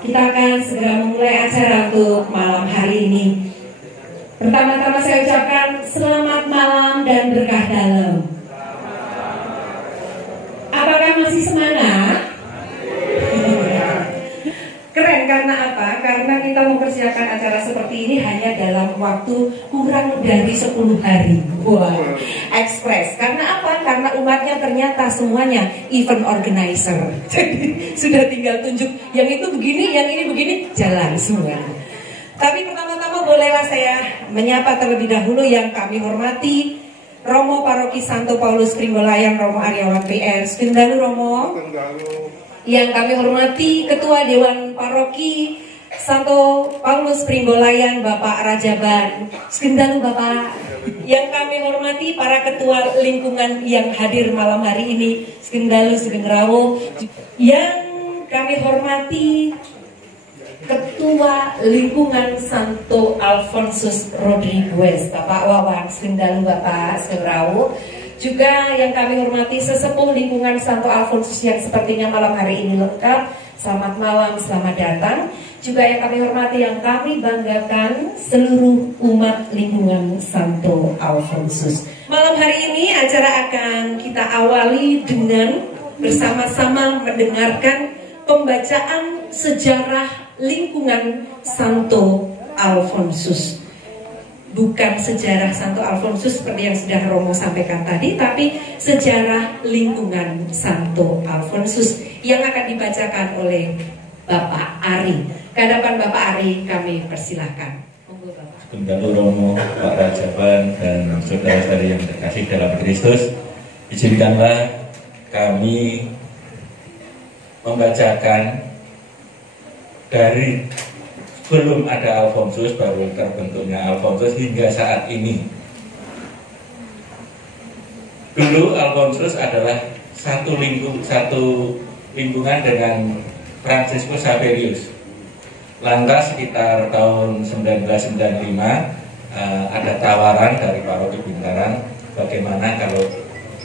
Kita akan segera memulai acara untuk malam hari ini. Pertama-tama saya ucapkan selamat malam dan berkah dalam. Apakah masih semangat? Keren, karena apa? Karena kita mempersiapkan acara seperti ini hanya dalam waktu kurang dari 10 hari. Wah, ekspres. Karena apa? Karena umatnya ternyata semuanya event organizer. Jadi sudah tinggal tunjuk yang itu begini, yang ini begini, jalan semua. Tapi pertama-tama bolehlah saya menyapa terlebih dahulu yang kami hormati Romo Paroki Santo Paulus Pringgolayan, Romo Aryawan PR. Skindalu Romo. Yang kami hormati Ketua Dewan Paroki Santo Paulus Pringgolayan, Bapak Rajaban. Skindalu Bapak. Yang kami hormati para ketua lingkungan yang hadir malam hari ini. Skindalu Sugeng Rawo. Yang kami hormati Ketua Lingkungan Santo Alfonsus Rodriguez, Bapak Wawan. Skindalu Bapak Sugeng Rawo. Juga yang kami hormati sesepuh lingkungan Santo Alfonsus yang sepertinya malam hari ini lengkap. Selamat malam, selamat datang. Juga yang kami hormati, yang kami banggakan, seluruh umat lingkungan Santo Alfonsus. Malam hari ini acara akan kita awali dengan bersama-sama mendengarkan pembacaan sejarah lingkungan Santo Alfonsus. Bukan sejarah Santo Alfonsus seperti yang sudah Romo sampaikan tadi, tapi sejarah lingkungan Santo Alfonsus yang akan dibacakan oleh Bapak Ari. Kehadapan Bapak Ari kami persilahkan. Sugeng Romo, Pak Rajaban, dan saudara-saudari yang terkasih dalam Kristus, izinkanlah kami membacakan dari belum ada Alfonsus, baru terbentuknya Alfonsus hingga saat ini. Dulu Alfonsus adalah satu lingkungan dengan Franciscus Xaverius. Lantas sekitar tahun 1995 ada tawaran dari Paroki Bintaran bagaimana kalau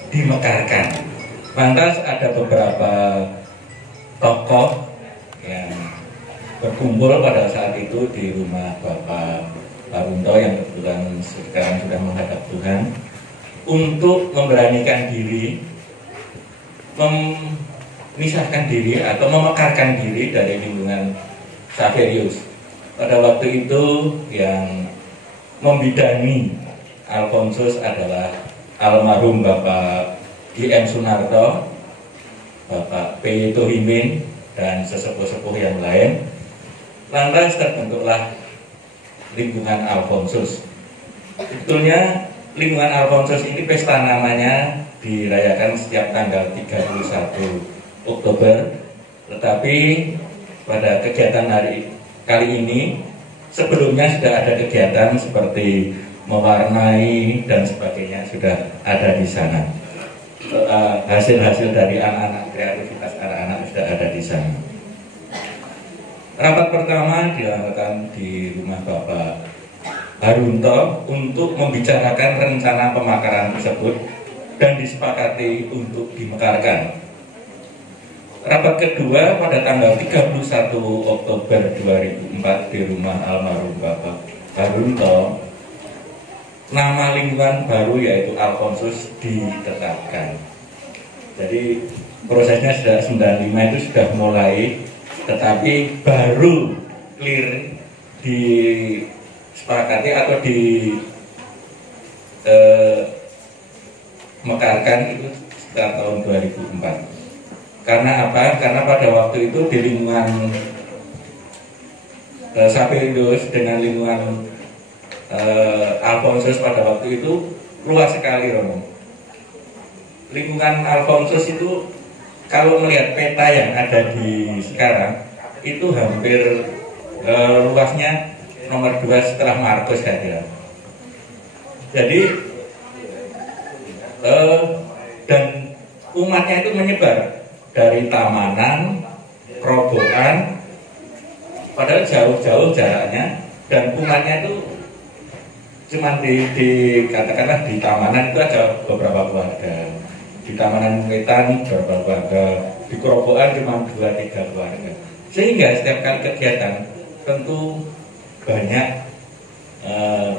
dimekarkan. Lantas ada beberapa tokoh yang berkumpul pada saat itu di rumah Bapak Parunto yang kebetulan sekarang sudah menghadap Tuhan, untuk memberanikan diri, memisahkan diri atau memekarkan diri dari lingkungan Xaverius. Pada waktu itu yang membidangi Alfonsus adalah almarhum Bapak I.M. Sunarto, Bapak P. Tohimin, dan sesepuh-sepuh yang lain. Lantas terbentuklah lingkungan Alfonsus. Sebetulnya lingkungan Alfonsus ini pesta namanya dirayakan setiap tanggal 31 Oktober. Tetapi pada kegiatan hari kali ini, sebelumnya sudah ada kegiatan seperti mewarnai dan sebagainya sudah ada di sana. Hasil-hasil dari anak-anak, kreativitas anak-anak sudah ada di sana. Rapat pertama dilakukan di rumah Bapak Harunto untuk membicarakan rencana pemakaran tersebut dan disepakati untuk dimekarkan. Rapat kedua pada tanggal 31 Oktober 2004 di rumah almarhum Bapak Harunto, nama lingkungan baru yaitu Alfonsus ditetapkan. Jadi prosesnya sudah 95 itu sudah mulai, tetapi baru clear disepakati atau dimekarkan itu sekitar tahun 2004. Karena apa? Karena pada waktu itu di lingkungan Xaverius dengan lingkungan Alfonsus pada waktu itu luas sekali, Romo. Lingkungan Alfonsus itu kalau melihat peta yang ada di sekarang itu hampir luasnya nomor 2 setelah Markus saja. Jadi dan umatnya itu menyebar dari Tamanan, Kerobokan, padahal jauh-jauh jaraknya, dan umatnya itu cuma katakanlah di Tamanan itu ada beberapa keluarga, di Tamanan Wetan beberapa keluarga, di Kerobokan cuma 2-3 keluarga. Sehingga setiap kali kegiatan tentu banyak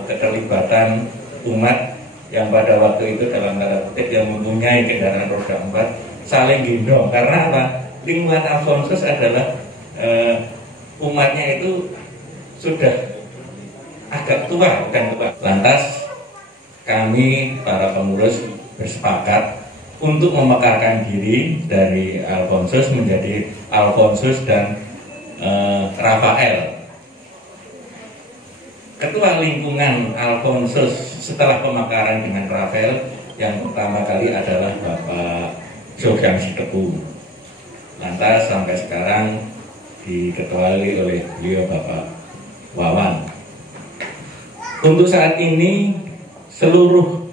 keterlibatan umat yang pada waktu itu dalam tanda kutip yang mempunyai kendaraan roda 4 saling gendong. Karena apa? Lingkungan Alfonsus adalah umatnya itu sudah agak tua, bukan tua. Lantas kami para pengurus bersepakat untuk memekarkan diri dari Alfonsus menjadi Alfonsus dan Rafael. Ketua lingkungan Alfonsus setelah pemekaran dengan Rafael yang pertama kali adalah Bapak Sugeng Sitepu. Lantas sampai sekarang diketuai oleh beliau Bapak Wawan. Untuk saat ini seluruh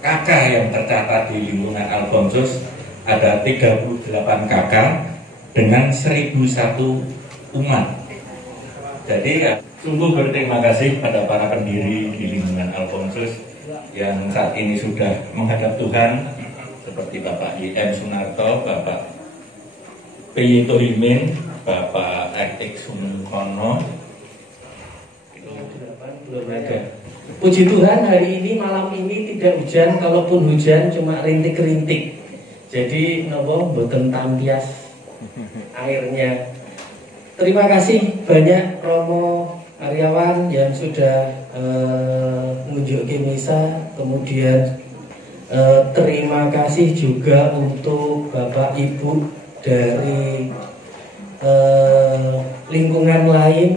kakak yang tercatat di lingkungan Alfonsus ada 38 kakak dengan 1001 umat. Jadi sungguh berterima kasih pada para pendiri di lingkungan Alfonsus yang saat ini sudah menghadap Tuhan, seperti Bapak I.M. Sunarto, Bapak P.Y. Tohimin, Bapak Etik Sumukono. Belum ada. Puji Tuhan hari ini malam ini tidak hujan, kalaupun hujan cuma rintik-rintik. Jadi nopo mboten tampias airnya. Terima kasih banyak Romo Aryawan yang sudah menunjuki misa. Kemudian terima kasih juga untuk Bapak Ibu dari lingkungan lain,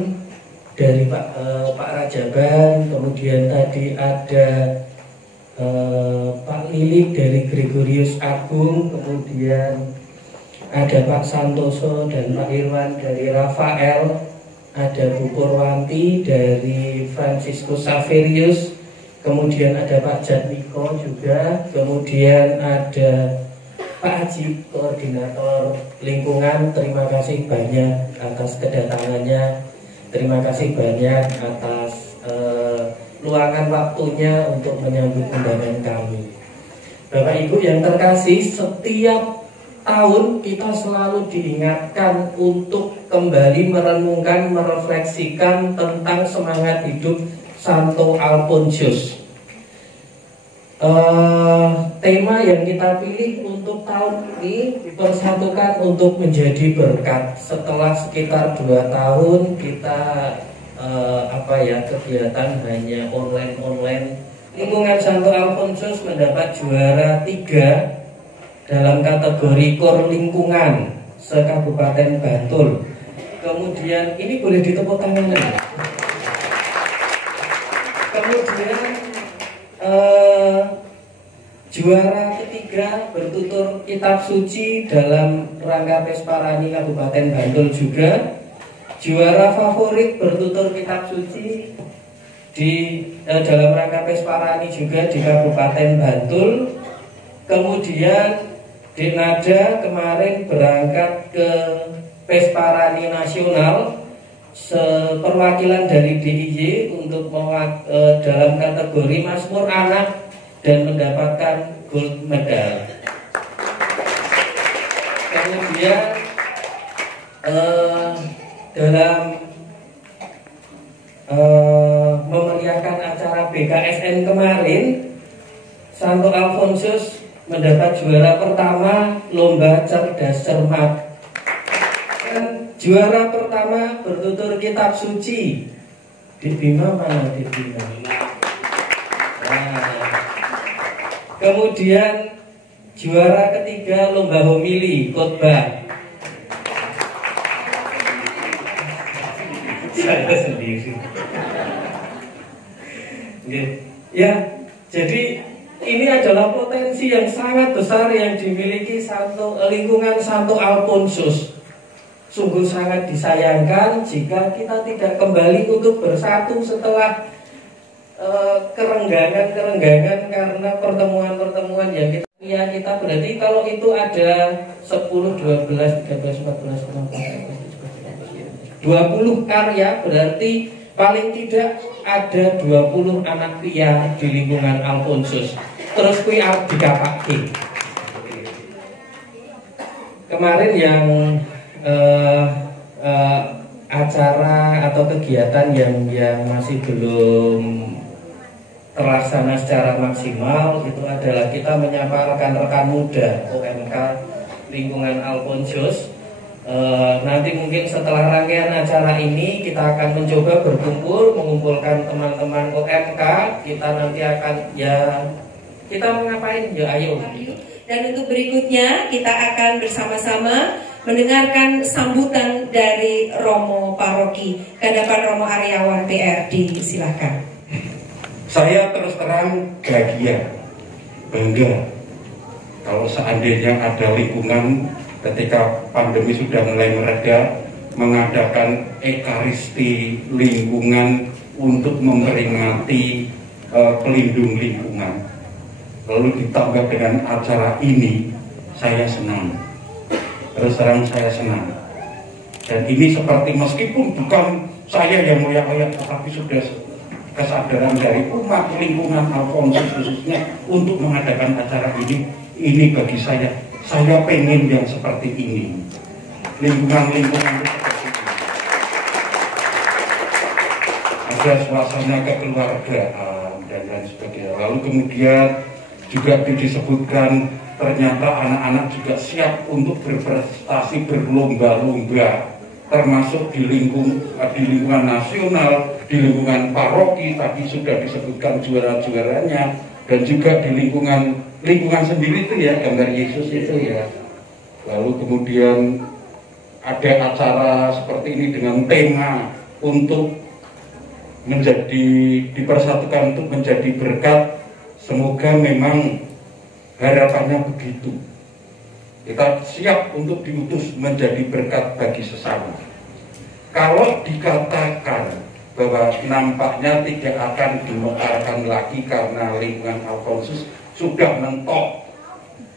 dari Pak Rajaban. Kemudian tadi ada Pak Lilik dari Gregorius Agung. Kemudian ada Pak Santoso dan Pak Irwan dari Rafael, ada Bu Purwanti dari Franciscus Saverius, kemudian ada Pak Jatmiko juga, kemudian ada Pak Haji, koordinator lingkungan. Terima kasih banyak atas kedatangannya, terima kasih banyak atas luangan waktunya untuk menyambut undangan kami. Bapak Ibu yang terkasih, setiap tahun kita selalu diingatkan untuk kembali merenungkan, merefleksikan tentang semangat hidup Santo Alfonsus. Tema yang kita pilih untuk tahun ini dipersatukan untuk menjadi berkat. Setelah sekitar 2 tahun kita kegiatan hanya online. Lingkungan Santo Alfonsus mendapat juara 3 dalam kategori KOR lingkungan se-Kabupaten Bantul. Kemudian ini boleh ditepuk tangan. Kemudian juara ketiga bertutur kitab suci dalam rangka Pesparani Kabupaten Bantul juga. Juara favorit bertutur kitab suci di dalam rangka Pesparani juga di Kabupaten Bantul. Kemudian Denada kemarin berangkat ke Pesparani Nasional seperwakilan dari DIY untuk dalam kategori Mazmur Anak dan mendapatkan gold medal. Kemudian dalam memeriahkan acara BKSN kemarin, Santo Alfonsus mendapat juara pertama lomba cerdas cermat. Dan juara pertama bertutur kitab suci di Bima mana di Bima. Nah, kemudian juara ketiga lomba homili khotbah. Saya sendiri. Ya, jadi ini adalah potensi yang sangat besar yang dimiliki lingkungan Santo Alfonsus. Sungguh sangat disayangkan jika kita tidak kembali untuk bersatu setelah kerenggangan karena pertemuan-pertemuan yang kita berarti kalau itu ada 10, 12, 13, 14, 15, 20 karya, berarti paling tidak ada 20 anak pia di lingkungan Alfonsus. Terus kui dikapake. Kemarin yang eh, acara atau kegiatan yang masih belum terlaksana secara maksimal itu adalah kita menyapa rekan-rekan muda OMK lingkungan Alfonsus. Nanti mungkin setelah rangkaian acara ini kita akan mencoba berkumpul mengumpulkan teman-teman OMK. Kita nanti akan kita mau ngapain ya, ayo. Dan untuk berikutnya kita akan bersama-sama mendengarkan sambutan dari Romo Paroki Kadapan Romo Aryawan PRD. Silakan. Saya terus terang bahagia, bangga kalau seandainya ada lingkungan ketika pandemi sudah mulai mereda mengadakan ekaristi lingkungan untuk memperingati pelindung lingkungan. Lalu ditambah dengan acara ini, saya senang. Terus terang saya senang. Dan ini seperti meskipun bukan saya yang ngoyak-ngoyak, tetapi sudah kesadaran dari umat lingkungan Alfonsus khususnya untuk mengadakan acara ini bagi saya pengen yang seperti ini, lingkungan seperti ini, ada suasana kekeluargaan dan lain sebagainya. Lalu kemudian juga disebutkan ternyata anak-anak juga siap untuk berprestasi berlomba-lomba, termasuk di lingkungan nasional, di lingkungan paroki tadi sudah disebutkan juara-juaranya, dan juga di lingkungan sendiri itu ya, gambar Yesus itu ya. Lalu kemudian ada acara seperti ini dengan tema untuk dipersatukan untuk menjadi berkat. Semoga memang harapannya begitu. Kita siap untuk diutus menjadi berkat bagi sesama. Kalau dikatakan bahwa nampaknya tidak akan dimekarkan lagi karena lingkungan Alfonsus sudah mentok,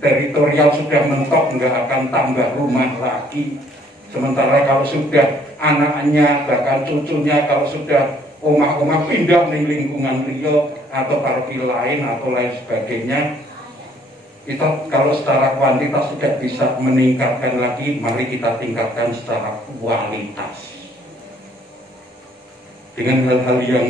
teritorial sudah mentok, nggak akan tambah rumah lagi. Sementara kalau sudah anaknya, bahkan cucunya, kalau sudah omah-omah pindah di lingkungan Rio atau paroki lain atau lain sebagainya, kita kalau secara kuantitas tidak bisa meningkatkan lagi, mari kita tingkatkan secara kualitas. Dengan hal-hal yang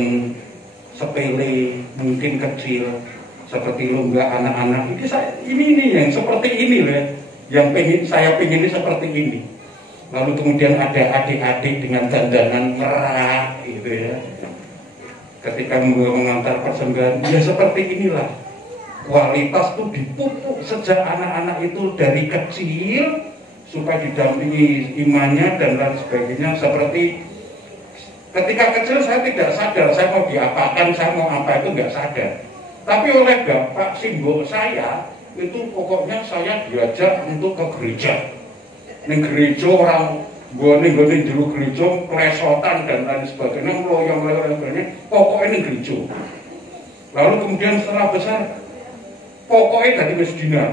sepele, mungkin kecil, seperti lomba anak-anak, ini yang seperti ini loh, yang saya pengen ini seperti ini. Lalu kemudian ada adik-adik dengan dandanan merah gitu ya, ketika mengantar persembahan, ya seperti inilah. Kualitas itu dipupuk sejak anak-anak itu dari kecil supaya didampingi imannya dan lain sebagainya. Seperti ketika kecil saya tidak sadar saya mau diapakan, saya mau apa itu nggak sadar. Tapi oleh bapak simbol saya itu pokoknya saya diajak untuk ke gereja. Ini gereja orang gone dulu gereja klesotan dan lain sebagainya, meloyong sebagainya. Pokoknya ini gereja. Lalu kemudian setelah besar, pokoknya dari Mesdina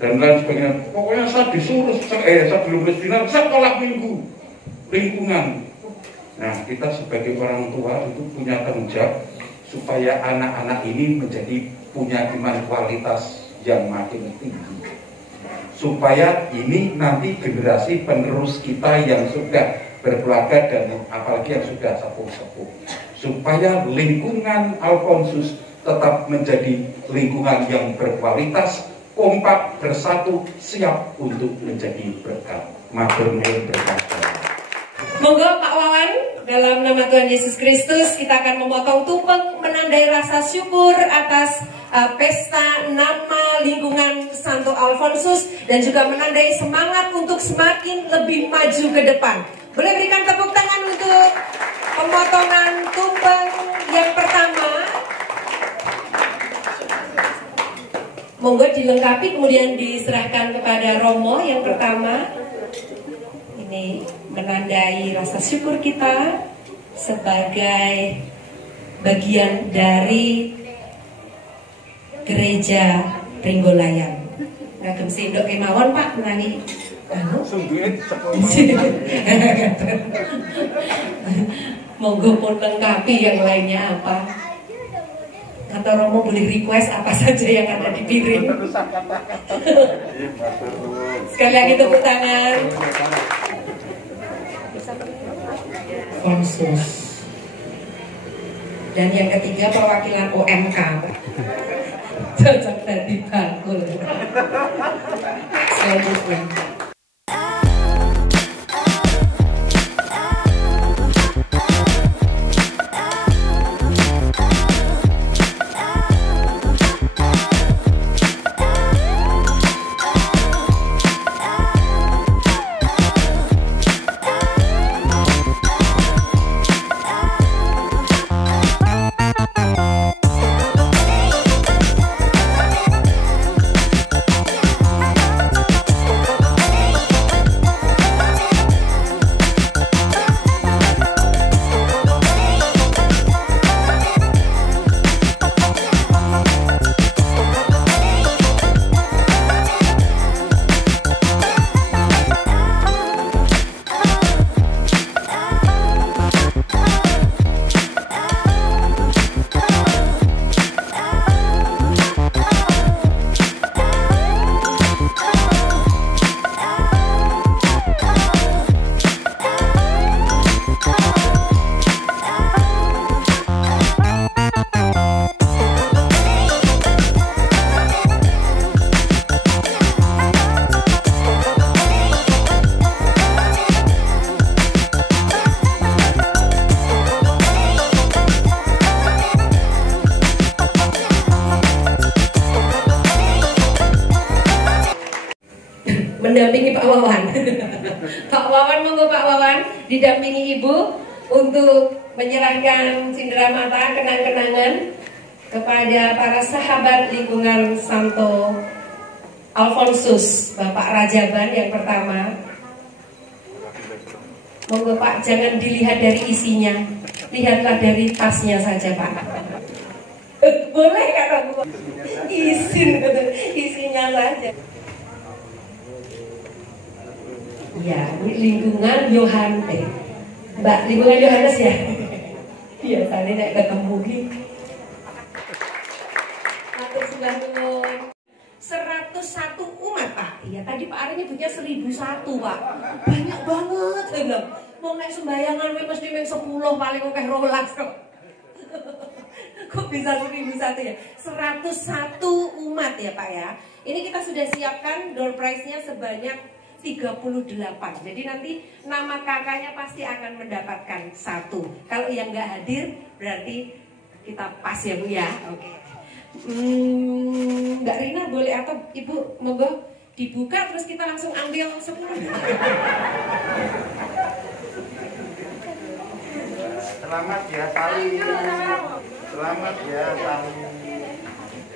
dan lain sebagainya. Pokoknya saya disuruh sebelum Mesdina sekolah minggu lingkungan. Nah, kita sebagai orang tua itu punya tanggung jawab supaya anak-anak ini menjadi punya iman kualitas yang makin tinggi, supaya ini nanti generasi penerus kita yang sudah berkeluarga dan apalagi yang sudah sepuh-sepuh, supaya lingkungan Alfonsus tetap menjadi lingkungan yang berkualitas, kompak, bersatu, siap untuk menjadi berkat. Matur nuwun berkata. Monggo Pak Wawan, dalam nama Tuhan Yesus Kristus kita akan memotong tumpeng menandai rasa syukur atas pesta nama lingkungan Santo Alfonsus dan juga menandai semangat untuk semakin lebih maju ke depan. Boleh berikan tepuk tangan untuk pemotongan tumpeng yang pertama. Monggo dilengkapi kemudian diserahkan kepada Romo yang pertama. Ini menandai rasa syukur kita sebagai bagian dari gereja Pringgolayan. Ngagem sendok kemawon Pak menani. Monggo pun lengkapi yang lainnya apa? Atau Romo boleh request apa saja yang ada di piring. Sekali lagi tepuk tangan. Konsus. Dan yang ketiga perwakilan OMK. Cocok tadi bangkul. Selanjutnya. Mendampingi Pak Wawan. Pak Wawan, monggo Pak Wawan didampingi Ibu untuk menyerahkan cindera mata kenang-kenangan kepada para sahabat lingkungan Santo Alfonsus, Bapak Rajaban yang pertama. Monggo Pak, jangan dilihat dari isinya, lihatlah dari tasnya saja Pak. Boleh kata Bu, izin isinya saja. Ya, ini lingkungan Mbak, lingkungan Yohanes ya. Biasanya nek ketemu gitu. Matur sebelah nuwun. 101 umat Pak. Iya, tadi Pak Ari nyebutnya 1001 Pak. Banyak banget saya bilang. Mau nek sembayangan mesti meng 10 paling akeh 12 kok. Kok bisa 1001 ya? 101 umat ya Pak ya. Ini kita sudah siapkan door prize-nya sebanyak 38. Jadi nanti nama kakaknya pasti akan mendapatkan 1. Kalau yang nggak hadir berarti kita pas ya Bu ya. Oke. Mbak Rina boleh atau Ibu monggo dibuka terus kita langsung ambil 10. Selamat ya saling. Selamat ya saling.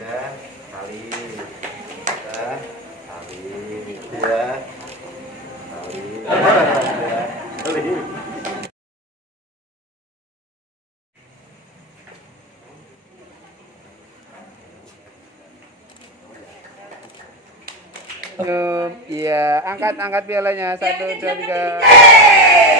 Ya, saling. Ya, saling. Ya. Iya, angkat pialanya 1, 2, 3.